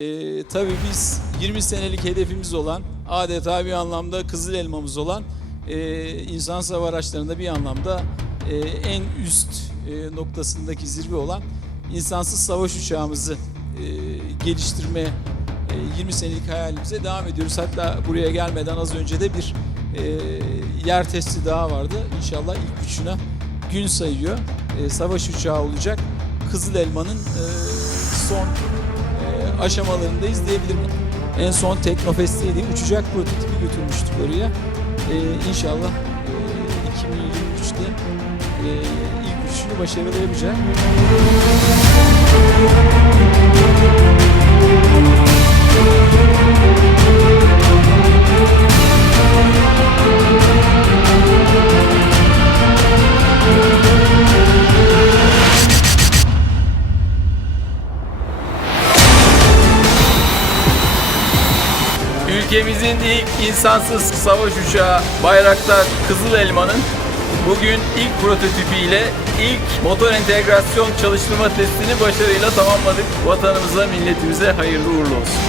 Ee, tabii biz 20 senelik hedefimiz olan, adeta bir anlamda kızıl elmamız olan e, insan hava araçlarında bir anlamda e, en üst e, noktasındaki zirve olan insansız savaş uçağımızı e, geliştirme e, 20 senelik hayalimize devam ediyoruz. Hatta buraya gelmeden az önce de bir e, yer testi daha vardı. İnşallah ilk uçuşuna gün sayıyor. E, savaş uçağı olacak. Kızıl Elma'nın e, son e, aşamalarındayız diyebilirim. En son Teknofest'teydi. Uçacak prototipi götürmüştük oraya. E, inşallah e, 2023'te e, ilk uçuşunu başarılı yapacak. Ülkemizin ilk insansız savaş uçağı Bayraktar Kızıl Elma'nın bugün ilk prototipiyle ilk motor entegrasyon çalıştırma testini başarıyla tamamladık. Vatanımıza, milletimize hayırlı uğurlu olsun.